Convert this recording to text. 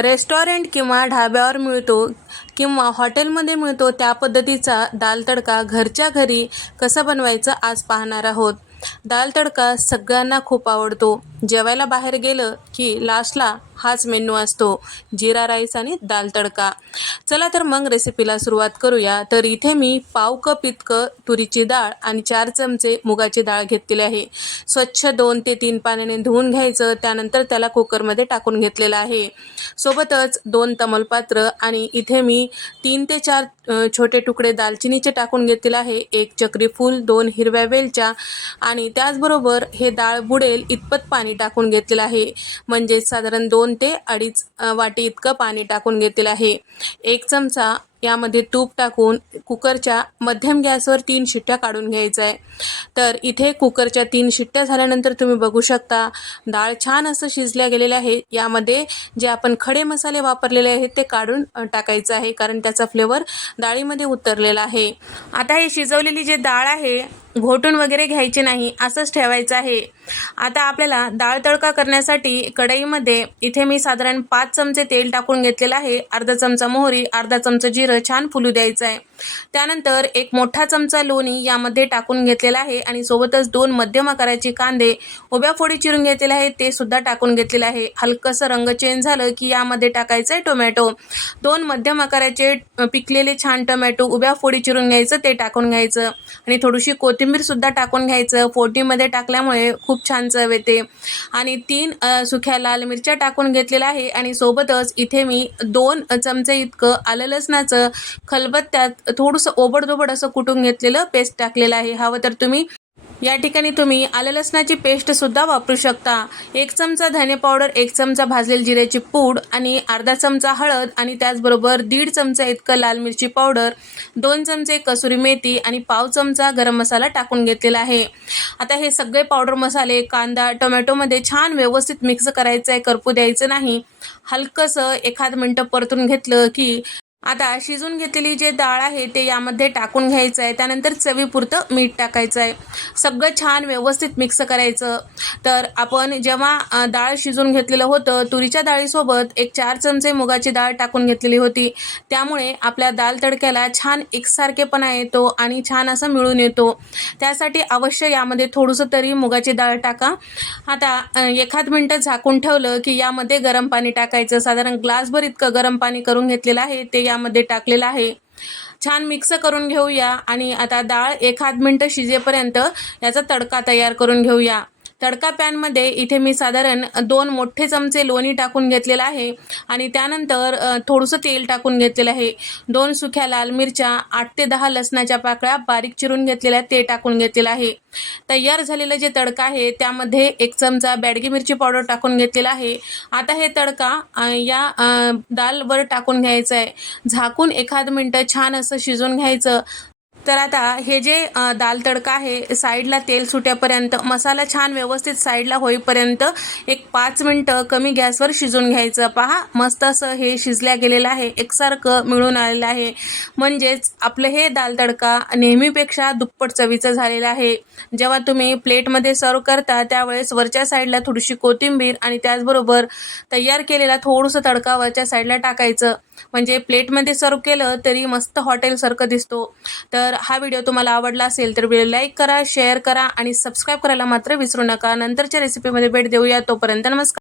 Restaurant किंवा ढाब्यावर मिळतो किंवा हॉटेलमध्ये मिळतो त्या पद्धतीचा दाल तडका घरच्या घरी कसा बनवायचा आज पाहणार आहोत। दाल तडका सगळ्यांना खूप आवडतो। जेवायला बाहेर गेलं की लास्टला हाच मेनू असतो, जिरा राईस आणि दाल तडका। चला तर मग रेसिपीला सुरुवात करूया। तर इथे मी पाव कप इतकं तुरीची डाळ आणि 4 चमचे मुगाची डाळ घेतलेली आहे। स्वच्छ 2 ते 3 पाण्याने धुवून घ्यायचं, त्यानंतर त्याला कुकरमध्ये टाकून घेतलेलं आहे। सोबतच 2 तमालपत्र आणि इथे मी 3 ते 4 छोटे तुकडे दालचिनीचे टाकून घेतलेले आहे। 1 चक्री फूल, 2 हिरव्या वेलच्या आणि त्याचबरोबर हे डाळ बुडेल इतपत पाणी टाकून घेतलेलं आहे। म्हणजे साधारण 2 ते 2.5 वाटी इतकं पाणी टाकून घेतलेलं आहे। 1 चमचा यामध्ये तूप टाकून कुकरच्या मध्यम गॅसवर 3 शिट्ट्या काढून घ्यायचं आहे। तर इथे कुकरच्या 3 शिट्ट्या झाल्यानंतर तुम्ही बघू शकता डाळ छान असं शिजल्या गेलेलं आहे। यामध्ये जे आपण खडे मसाले वापरलेले आहेत ते काढून टाकायचं आहे, कारण त्याचा फ्लेवर डाळीमध्ये उतरलेला आहे। आता हे शिजवलेली जी डाळ आहे घोटून वगैरे घ्यायची नाही, असंच ठेवायचं आहे। आता आपल्याला डाळ तडका करण्यासाठी कढईमध्ये इथे मी साधारण 5 चमचे तेल टाकून घेतलेलं आहे। अर्धा चमचा मोहरी, अर्धा चमचा जिरं छान फुलू द्यायचं आहे। त्यानंतर 1 मोठा चमचा लोणी यामध्ये टाकून घेतलेला आहे आणि सोबतच 2 मध्यम आकाराचे कांदे उभ्या फोडी चिरून घेतलेले आहेत, ते सुद्धा टाकून घेतलेले आहे। हलकंसं रंग चेंज झालं की यामध्ये टाकायचं आहे टोमॅटो। 2 मध्यम आकाराचे पिकलेले छान टोमॅटो उभ्या फोडी चिरून घ्यायचं, ते टाकून घ्यायचं आणि थोडीशी कोथिंबीर सुद्धा टाकून घ्यायचं। फोडणीमध्ये टाकल्यामुळे खूप छान चव येते। आणि 3 सुक्या लाल मिरच्या टाकून घेतलेल्या आहे आणि सोबतच इथे मी 2 चमचे इतकं आलं लसणाचं खलबत्त्यात थोडंसं ओबडधोबड असं कुटून घेतलेलं पेस्ट टाकलेलं आहे। हवं तर तुम्ही या ठिकाणी तुम्ही आलं लसणाची पेस्ट सुद्धा वापरू शकता। 1 चमचा धने पावडर, 1 चमचा भाजलेली जिऱ्याची पूड आणि अर्धा चमचा हळद आणि त्याचबरोबर 1.5 चमचा इतकं लाल मिरची पावडर, 2 चमचे कसुरी मेथी आणि पाव चमचा गरम मसाला टाकून घेतलेला आहे। आता हे सगळे पावडर मसाले कांदा टोमॅटोमध्ये छान व्यवस्थित मिक्स करायचं आहे, करपू द्यायचं नाही। हलकंसं 1 मिनिट परतून घेतलं की आता शिजून घेतलेली जे डाळ आहे ते यामध्ये टाकून घ्यायचं आहे। त्यानंतर चवीपुरतं मीठ टाकायचं आहे। सगळं छान व्यवस्थित मिक्स करायचं। तर आपण जेव्हा डाळ शिजून घेतलेलं होतं, तुरीच्या डाळीसोबत 4 चमचे मुगाची डाळ टाकून घेतलेली होती, त्यामुळे आपल्या दाल तडक्याला छान एकसारखेपणा येतो आणि छान असं मिळून येतो। त्यासाठी अवश्य यामध्ये थोडंसं तरी मुगाची डाळ टाका। आता 1 मिनिट झाकून ठेवलं की यामध्ये गरम पाणी टाकायचं। साधारण ग्लासभर इतकं गरम पाणी करून घेतलेलं आहे, ते यामध्ये टाकलेलं आहे। छान मिक्स करून घेऊया आणि आता डाळ 1 मिनिट शिजेपर्यंत याचा तडका तयार करून घेऊया। तडका पॅनमध्ये इथे मी साधारण 2 मोठे चमचे लोणी टाकून घेतलेलं आहे आणि त्यानंतर थोडंसं तेल टाकून घेतलेलं आहे। 2 सुक्या लाल मिरच्या, 8 ते 10 लसणाच्या पाकळ्या बारीक चिरून घेतलेल्या ते टाकून घेतलेलं आहे। तयार झालेलं जे तडका आहे त्यामध्ये 1 चमचा बॅडगी मिरची पावडर टाकून घेतलेला आहे। आता हे तडका या डालवर टाकून घ्यायचं आहे। झाकून 1 मिनिट छान असं शिजून घ्यायचं। तर आता हे जे दाल तडका आहे साईडला तेल सुटेपर्यंत मसाला छान व्यवस्थित साईडला होईपर्यंत 5 मिनिटं कमी गॅसवर शिजून घ्यायचं। पहा मस्त असं हे शिजल्या गेलेलं आहे, एकसारखं मिळून आलेलं आहे। म्हणजेच आपलं हे दाल तडका नेहमीपेक्षा दुप्पट चवीचं झालेलं आहे। जेव्हा तुम्ही प्लेटमध्ये सर्व करता त्यावेळेस वरच्या साईडला थोडीशी कोथिंबीर आणि त्याचबरोबर तयार केलेला थोडंसं तडका वरच्या साईडला टाकायचं, म्हणजे प्लेटमध्ये सर्व केलं तरी मस्त हॉटेलसारखं दिसतो। तर हा व्हिडिओ तुम्हाला आवडला असेल तर व्हिडिओ लाईक करा, शेअर करा आणि सबस्क्राईब करायला मात्र विसरू नका। नंतरच्या रेसिपीमध्ये भेट देऊया, तोपर्यंत नमस्कार।